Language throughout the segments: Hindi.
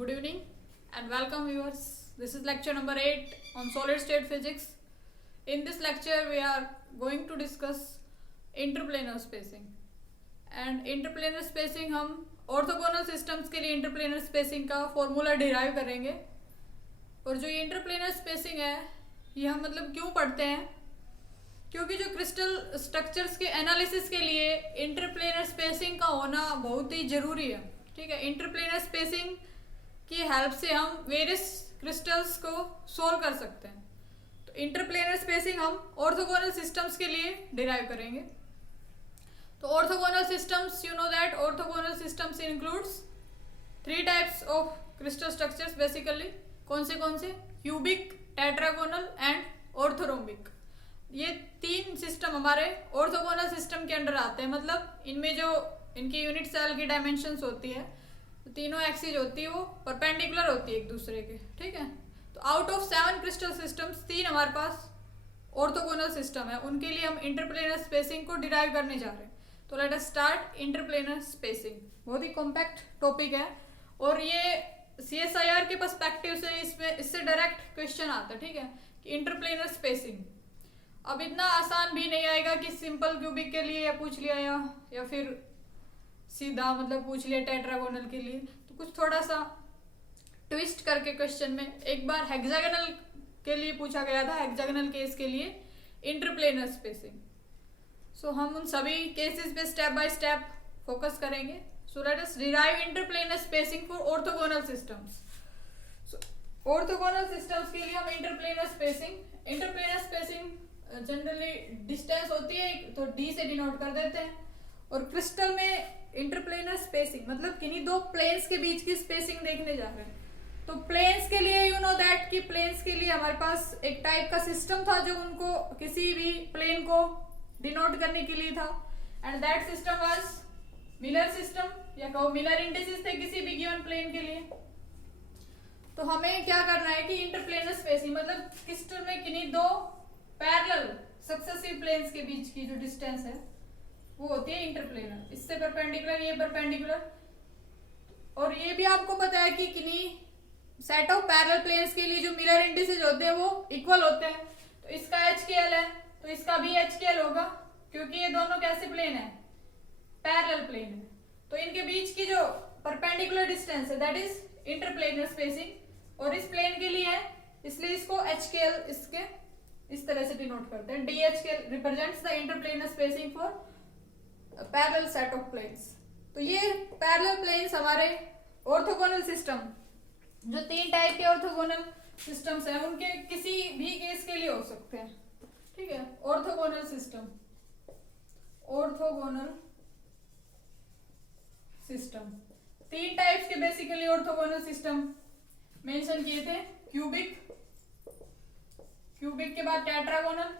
Good evening and welcome viewers. This is lecture number 8 on solid state physics. In this lecture we are going to discuss interplanar spacing. And interplanar spacing हम orthogonal systems के लिए interplanar spacing का formula derive करेंगे. और जो ये interplanar spacing है ये हम मतलब क्यों पढ़ते हैं, क्योंकि जो क्रिस्टल स्ट्रक्चर्स के एनालिसिस के लिए इंटरप्लेनर स्पेसिंग का होना बहुत ही ज़रूरी है. ठीक है, इंटरप्लेनर स्पेसिंग की हेल्प से हम वेरियस क्रिस्टल्स को सोल्व कर सकते हैं. तो इंटरप्लेनर स्पेसिंग हम ऑर्थोगोनल सिस्टम्स के लिए डिराइव करेंगे. तो orthogonal systems, you know that orthogonal systems includes 3 types of crystal structures basically. कौन से? Cubic, tetragonal and orthorhombic. ये 3 सिस्टम हमारे ऑर्थोगोनल सिस्टम के अंडर आते हैं. मतलब इनमें जो इनकी यूनिट सेल की डायमेंशंस होती है, तो तीनों एक्सिस होती है वो परपेंडिकुलर होती है एक दूसरे के. ठीक है, तो आउट ऑफ 7 क्रिस्टल सिस्टम्स 3 हमारे पास ऑर्थोगोनल सिस्टम है. उनके लिए हम इंटरप्लेनर स्पेसिंग को डिराइव करने जा रहे हैं. तो let us start interplanar spacing. बहुत ही कॉम्पैक्ट टॉपिक है और ये CSIR के पर्सपेक्टिव से इससे डायरेक्ट क्वेश्चन आता है. ठीक है, कि इंटरप्लेनर स्पेसिंग अब इतना आसान भी नहीं आएगा कि सिंपल क्यूबिक के लिए या पूछ लिया या फिर सीधा मतलब पूछ लिया टेट्रागोनल के लिए. तो कुछ थोड़ा सा ट्विस्ट करके क्वेश्चन में एक बार हेक्सागोनल के लिए पूछा गया था, हेक्सागोनल केस के लिए इंटरप्लेनर स्पेसिंग. सो हम उन सभी केसेस पे स्टेप बाय स्टेप फोकस करेंगे. So let us derive interplanar spacing for orthogonal systems. Orthogonal systems के लिए हम इंटरप्लेनर स्पेसिंग जनरली डिस्टेंस होती है तो D से डिनोट कर देते हैं. और क्रिस्टल में इंटरप्लेनर स्पेसिंग मतलब किन्हीं 2 प्लेन्स के बीच की स्पेसिंग देखने जा रहे हैं. तो प्लेन्स के लिए यू नो दैट कि प्लेन्स के लिए हमारे पास एक टाइप का सिस्टम था जो उनको किसी भी प्लेन को डिनोट करने के लिए था. And that system was Miller system या कहो मिलर इंडिसेस थे किसी भी गिवन प्लेन के लिए. तो हमें क्या करना है कि इंटरप्लेनर स्पेसिंग मतलब क्रिस्टल में किन्हीं 2 पैरेलल सक्सेसिव प्लेन्स के बीच की जो डिस्टेंस है वो होती है इंटरप्लेनर. इससे परपेंडिकुलर, ये परपेंडिकुलर. और ये भी आपको पता है कि किन्हीं सेट ऑफ पैरेलल प्लेन्स के लिए जो मिरर इंडिसेस होते हैं वो इक्वल होते हैं. तो इसका HKL है तो इसका भी HKL होगा क्योंकि ये दोनों कैसे प्लेन है, पैरेलल प्लेन है. तो इनके बीच की जो परपेंडिकुलर डिस्टेंस है दैट इज इंटरप्लेनर स्पेसिंग. और इस प्लेन के लिए है इसलिए इसको HKL इसके इस तरह से डिनोट करते हैं. DHKL represents the interplanar spacing for parallel set of planes. तो ये पैरेलल प्लेन्स हमारे ऑर्थोगोनल सिस्टम जो 3 टाइप के ऑर्थोगोनल सिस्टम्स हैं उनके किसी भी केस के लिए हो सकते हैं. ठीक है, ऑर्थोगोनल सिस्टम 3 टाइप्स के बेसिकली ऑर्थोगोनल सिस्टम मेंशन किए थे. क्यूबिक के बाद टेट्रागोनल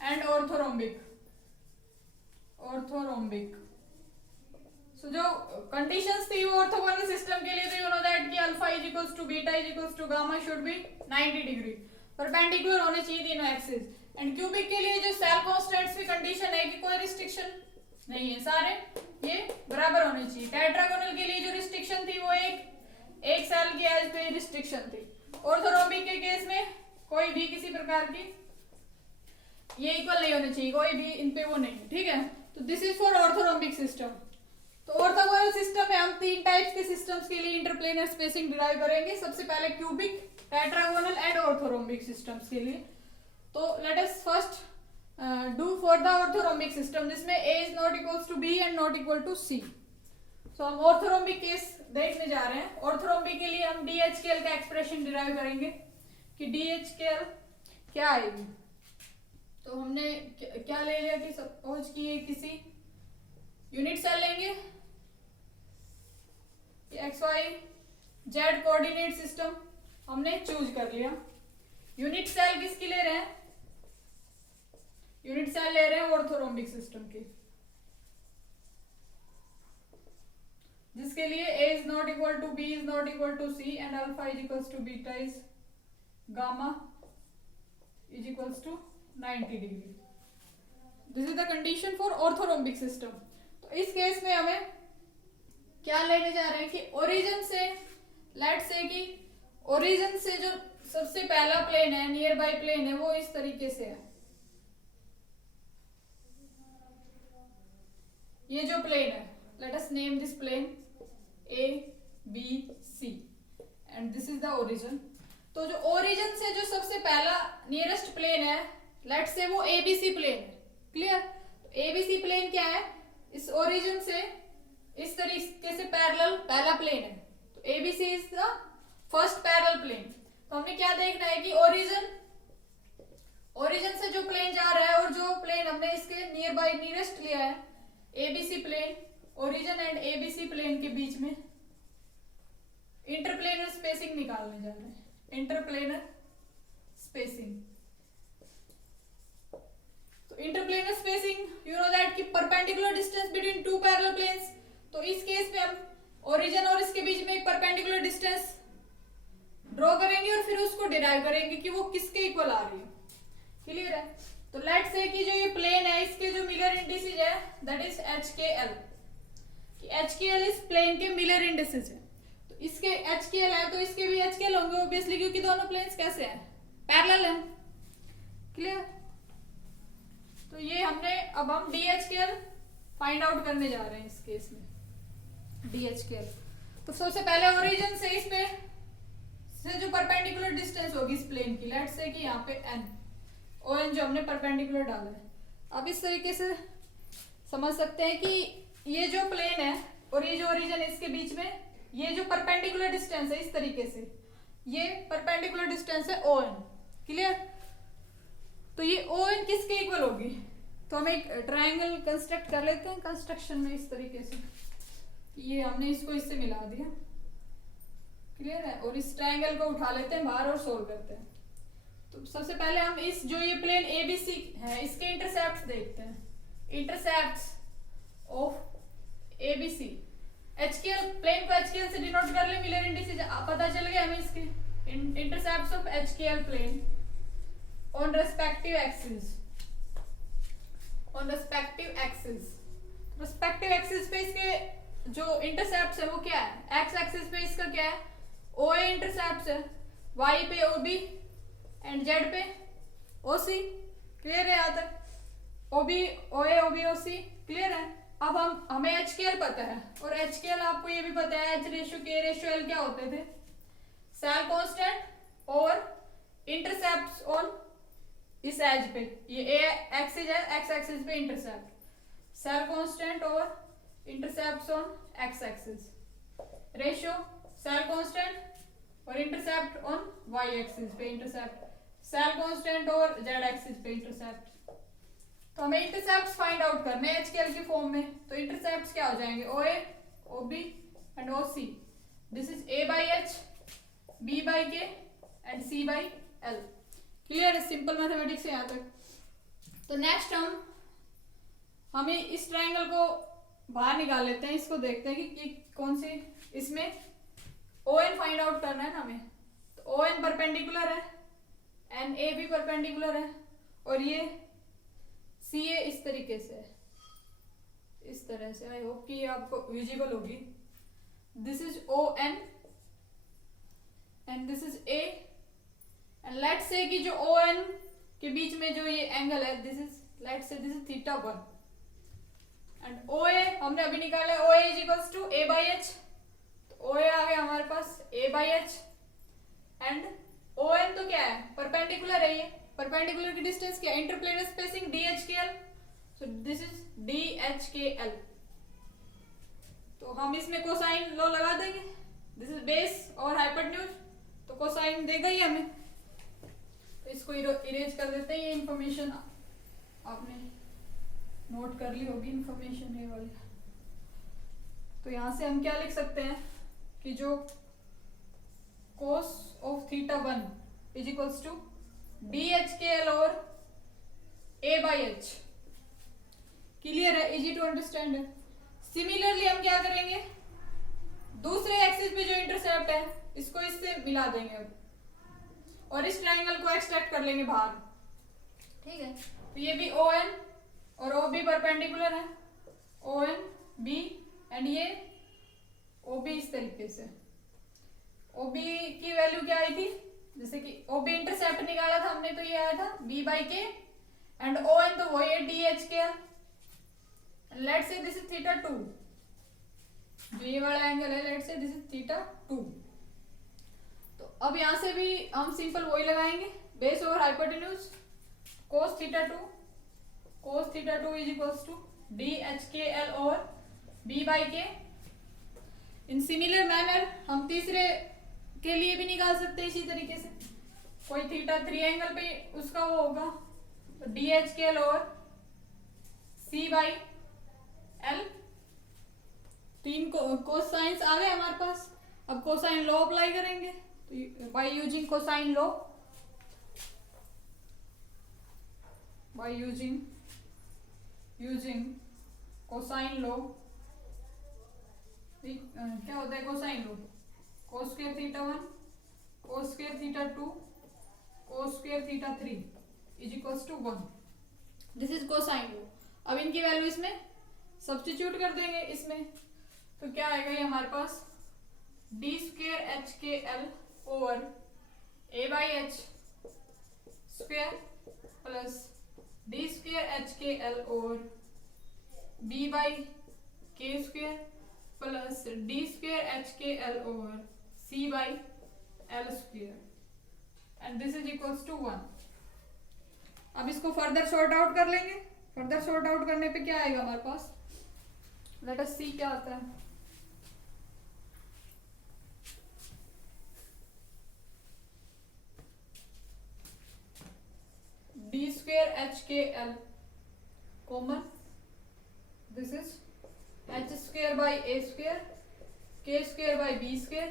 एंड ऑर्थोरोम्बिक. सो जो कंडीशंस थी वो ऑर्थोगोनल सिस्टम के लिए तो यू नो दैट कि alpha is equals to beta is equals to gamma should be 90 degree perpendicular होने चाहिए तीनों एक्सिस. एंड क्यूबिक के लिए जो सेल कांस्टेंट्स की कंडीशन है कि कोई रिस्ट्रिक्शन नहीं है, सारे ये बराबर होने चाहिए. टेट्रागोनल के लिए जो रिस्ट्रिक्शन थी वो एक सेल की एज पे रिस्ट्रिक्शन थी. ऑर्थोरोम्बिक के केस में कोई भी किसी प्रकार की ये इक्वल नहीं होने चाहिए, कोई भी इन पे वो नहीं. ठीक है, तो this is for orthorhombic system. तो ऑर्थोगोनल सिस्टम में हम 3 टाइप्स के सिस्टम्स के लिए इंटरप्लेनर स्पेसिंग डिराइव करेंगे. सबसे पहले cubic, tetragonal and orthorhombic systems के लिए. तो let us first do for the orthorhombic system जिसमें A is not equals to B and not equal to C. So हम ऑर्थोरोम्बिक केस देखने जा रहे हैं. ऑर्थोरोम्बिक के लिए हम DHKL का एक्सप्रेशन डिराइव करेंगे कि DHKL क्या आएगी. तो हमने क्या ले लिया कि सपोज कि ये किसी यूनिट सेल लेंगे, XYZ कोऑर्डिनेट सिस्टम हमने चूज कर लिया. यूनिट सेल किसकी ले रहे हैं, यूनिट सेल ले रहे हैं ऑर्थोरोम्बिक सिस्टम की, जिसके लिए A is not equal to B is not equal to C and alpha is equals to beta is gamma is equals to 90 degree. This is the condition for orthorhombic system. तो इस केस में हमें क्या लेने जा रहे हैं कि ओरिजिन से, लेट से कि ओरिजिन से जो सबसे पहला प्लेन है, नियर बाई प्लेन है, वो इस तरीके से है। ये जो प्लेन है, let us name this plane A B C and this is the origin. तो जो ओरिजिन से जो सबसे पहला नियरेस्ट प्लेन है, लेट से वो एबीसी प्लेन है। क्लियर? एबीसी प्लेन क्या है? इस ओरिजिन से इस तरीके से पैरेलल पहला प्लेन है। तो ABC is the first parallel plane. तो हमें क्या देखना है कि ओरिजिन से जो प्लेन जा रहा है और जो प्लेन हमने इसके नियर बाई नियरेस्ट लिया है, ABC plane, origin and ABC plane के बीच में इंटरप्लेनर स्पेसिंग निकालने जा रहे हैं। Interplanar spacing. तो interplanar spacing you know that कि perpendicular distance between two parallel planes. तो इस केस में हम ओरिजिन और इसके बीच में एक परपेंडिकुलर डिस्टेंस ड्रॉ करेंगे और फिर उसको डिराइव करेंगे कि वो किसके इक्वल आ रही है। क्लियर है? तो लेट से कि जो ये प्लेन है, इसके जो मिलर इंडिसेस है दैट इज HKL। कि HKL इस प्लेन के मिलर इंडिसेस है। तो इसके HKL है तो इसके भी HKL होंगे ऑब्वियसली, क्योंकि दोनों प्लेन्स कैसे हैं? पैरेलल हैं। क्लियर? तो ये हमने अब हम DHKL फाइंड आउट करने जा रहे हैं इस केस में। DHKL। तो सबसे पहले ओरिजिन से इस पे से जो परपेंडिकुलर डिस्टेंस होगी इस प्लेन की, लेट से कि यहाँ पे n ON जो हमने परपेंडिकुलर डाला है। अब इस तरीके से समझ सकते हैं कि ये जो प्लेन है और ये जो ओरिजिन है, इसके बीच में ये जो परपेंडिकुलर डिस्टेंस है, इस तरीके से ये परपेंडिकुलर डिस्टेंस है ON। क्लियर? तो ये ON किसके इक्वल होगी? तो हम एक ट्रायंगल कंस्ट्रक्ट कर लेते हैं कंस्ट्रक्शन में इस तरीके से। ये हमने इसको इससे मिला दिया। क्लियर है? और इस ट्रायंगल को उठा लेते हैं बाहर और सोल्व करते हैं। तो सबसे पहले हम इस जो ये प्लेन एबीसी है, इसके इंटरसेप्ट्स देखते हैं। Intercepts of ABC. HKL plane को HKL से डिनोट कर ले, मिलर इंडिसेस पता चल गया हमें इसके। Intercepts of HKL plane on respective axis. On respective axis. Respective axis पे इसके जो इंटरसेप्ट्स है वो क्या है? एक्स एक्सिस पे इसका क्या है? OA इंटरसेप्ट्स है, Y पे OB एंड Z पे OC। क्लियर है यहाँ तक? OB OA OB OC। Clear है? अब हमें HKL पता है और HKL आपको ये भी पता है H/K/L क्या होते थे? सेल कांस्टेंट और इंटरसेप्ट्स ऑन इस एज पे, ये A एक्सिस है, X एक्सिस पे इंटरसेप्ट, सेल कांस्टेंट और intercepts on X axis. Ratio cell constant और इंटरसेप्ट ऑन Y एक्सिस पे इंटरसेप्ट, सेल कांस्टेंट और Z एक्सिस पे इंटरसेप्ट। तो हमें इंटरसेप्ट्स फाइंड आउट करने हैं HKL की फॉर्म में। तो इंटरसेप्ट्स क्या हो जाएंगे? OA OB and OC। This is A by H, B by K and C by L। Clear है? सिंपल मैथमेटिक्स है यहाँ तक। तो नेक्स्ट हमें इस ट्रायंगल को बाहर निकाल लेते हैं। इसको देखते हैं कि कौन सी, इसमें ON फाइंड आउट करना है ना हमें। तो ON परपेंडिकुलर है, NA भी परपेंडिकुलर है और ये CA इस तरीके से है, इस तरह से। आई होप कि ये आपको विजिबल होगी। This is ON and this is A and let's say कि जो ON के बीच में जो ये एंगल है, this is let's say this is θ1 and OA हमने अभी निकाला है। OA is equals to A by H। तो OA आ गया हमारे पास A by H and ON तो क्या है? परपेंडिकुलर है। ये परपेंडिकुलर की डिस्टेंस क्या है? Interplanar spacing DHKL। So this is DHKL। तो हम इसमें कोसाइन लॉ लगा देंगे। दिस इज बेस और हाइपोटेन्यूज, तो कोसाइन देगा ही हमें। तो इसको इरेज कर देते हैं। ये इंफॉर्मेशन आपने नोट कर ली होगी, इंफॉर्मेशन ये वाली। तो यहां से हम क्या लिख सकते हैं कि जो cos of θ1 is equals to DHKL और A by H। क्लियर है? इजी टू अंडरस्टैंड है। सिमिलरली हम क्या करेंगे? दूसरे एक्सिस पे जो इंटरसेप्ट है इसको इससे मिला देंगे अब, और इस ट्रायंगल को एक्सट्रैक्ट कर लेंगे बाहर। ठीक है? तो ये भी ON और OB परपेंडिकुलर है, ON B एंड ये OB इस तरीके से, OB की वैल्यू क्या आई थी, जैसे कि OB इंटरसेप्ट निकाला था हमने तो ये आया था B/K एंड ON तो वही है DHK। Let's say this is θ2, जो ये वाला एंगल है लेट्स से दिस इज θ2। तो अब यहां से भी हम सिंपल वही लगाएंगे, base over hypotenuse cos θ2 is equals to DHKL over B/K। In similar manner हम तीसरे के लिए भी निकाल सकते हैं इसी तरीके से, कोई θ3 एंगल पे उसका वो होगा तो DHKL ओवर C/L। तीन कोसाइंस आ गए हमारे पास। अब कोसाइन लॉ अप्लाई करेंगे, तो by using cosine law, by using cosine law, क्या होता है cosine law, cos square θ1 cos square θ2 cos square θ3 is equals to 1। This is cosine law. अब इनकी वैल्यू इसमें सब्स्टिट्यूट कर देंगे इसमें, तो क्या आएगा ये हमारे पास d²HKL over A/H square plus d²HKL over B/K square plus d²HKL over C/L square and this is equals to 1। अब इसको फर्दर सॉर्ट आउट कर लेंगे। फर्दर सॉर्ट आउट करने पे क्या आएगा हमारे पास, लेट अस सी क्या आता है। d²HKL common, this is h² by a square k² by b square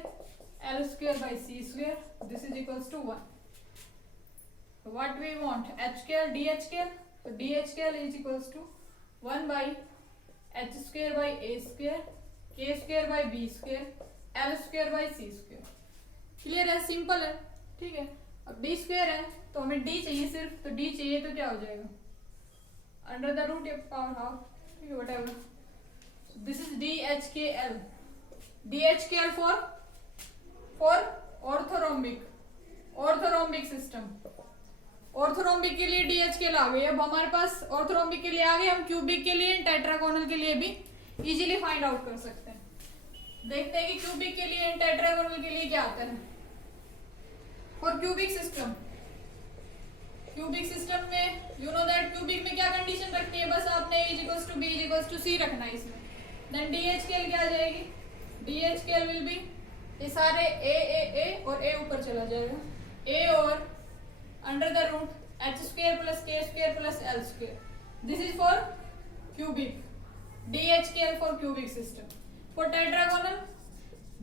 l² by c square, this is equals to 1। what we want, HKL DHKL, so DHKL is equals to 1 by h² by a square k² by b square l² by c square। Clear है, सिंपल है, ठीक है। अब d स्क्वायर है तो हमें d चाहिए सिर्फ, तो d चाहिए तो क्या हो जाएगा अंडर द रूट या पावर हाफ, ठीक है, whatever. This is DHKL, DHKL for orthorhombic system. Orthorhombic के लिए DHKL आ गई। अब हमारे पास ऑर्थोरोम्बिक के लिए आ गए, हम क्यूबिक के लिए टेट्रागोनल के लिए भी इजीली फाइंड आउट कर सकते हैं। देखते हैं कि क्यूबिक के लिए टेट्रागोनल के लिए क्या आता है। फॉर क्यूबिक सिस्टम में यू नो दैट क्यूबिक में क्या कंडीशन रखनी है, बस आपने a equals to b equals to c रखना है इसमें। देन DHKL क्या आ जाएगी, DHKL विल बी ये सारे a और a ऊपर चला जाएगा, a और under the root h² plus k² plus l²। This is for cubic, DHKL for cubic system. For tetragonal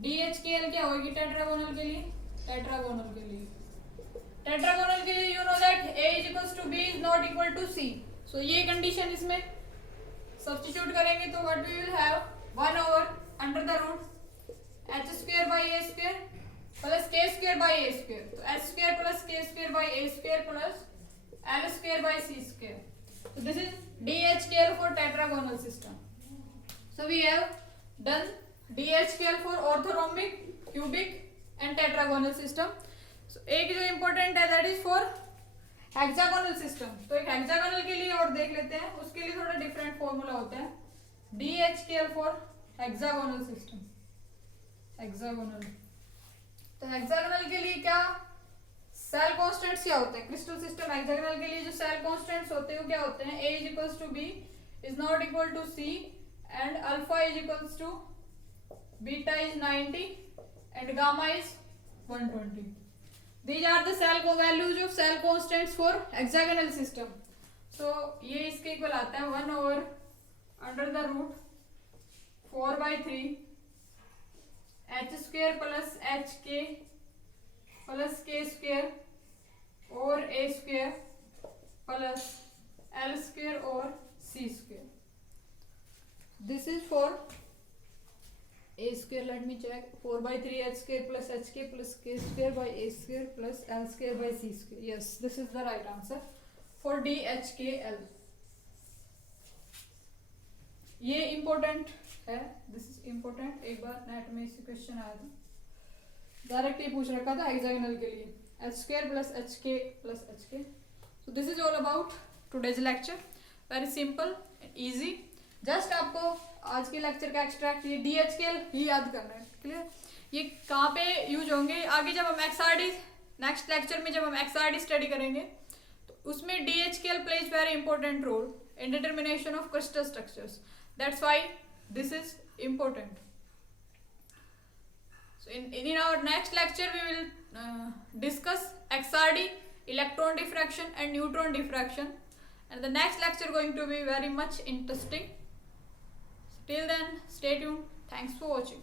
DHKL क्या होगी टेट्रागोनल के लिए, टेट्रागोनल के लिए you know that a is equals to b is not equal to c। So ये कंडीशन इसमें सब्स्टिट्यूट करेंगे तो what we will have 1 over under the root h² by a² plus k² by a², तो h² plus k² by a² plus l² by c²। so this is DHKL for tetragonal system। so we have done DHKL for orthorhombic, cubic and tetragonal system। so एक जो इम्पोर्टेंट है that is for hexagonal system. तो एक हेक्सागोनल के लिए और देख लेते हैं, उसके लिए थोड़ा डिफरेंट फॉर्मूला होता है। DHKL for hexagonal system, hexagonal. तो हेक्सागोनल के लिए क्या सेल कांस्टेंट्स क्या होते हैं, क्रिस्टल सिस्टम हेक्सागोनल के लिए जो सेल कांस्टेंट्स होते हैं वो क्या होते हैं, a is equals to b is not equal to c and alpha is equals to beta is 90 and gamma is 120। These are the cell values of cell constants for hexagonal system। so ये इसके इक्वल आता है 1 over under the root 4/3 h² plus hk plus k² और a² प्लस l² और c²। this is for a² let me check 4/3 h² plus hk plus k² by a² plus l² by c²। yes, this is the right answer for DHKL। ये इम्पोर्टेंट है, दिस इज इम्पोर्टेंट। एक बार नेट में इसी क्वेश्चन आया था, डायरेक्ट ये पूछ रखा था हेक्सागोनल के लिए, h² + hk + hk। So this is all about today's lecture, very simple and easy. Just आपको आज के लेक्चर का एक्सट्रैक्ट, ये DHKL ही याद करना है, क्लियर। ये कहाँ पे यूज होंगे आगे, जब हम XRD नेक्स्ट लेक्चर में जब हम XRD स्टडी करेंगे तो उसमें DHKL plays very important role in determination of crystal structures. That's why this is important. So in our next lecture we will discuss XRD, electron diffraction and neutron diffraction, and the next lecture going to be very much interesting. So till then, stay tuned. Thanks for watching.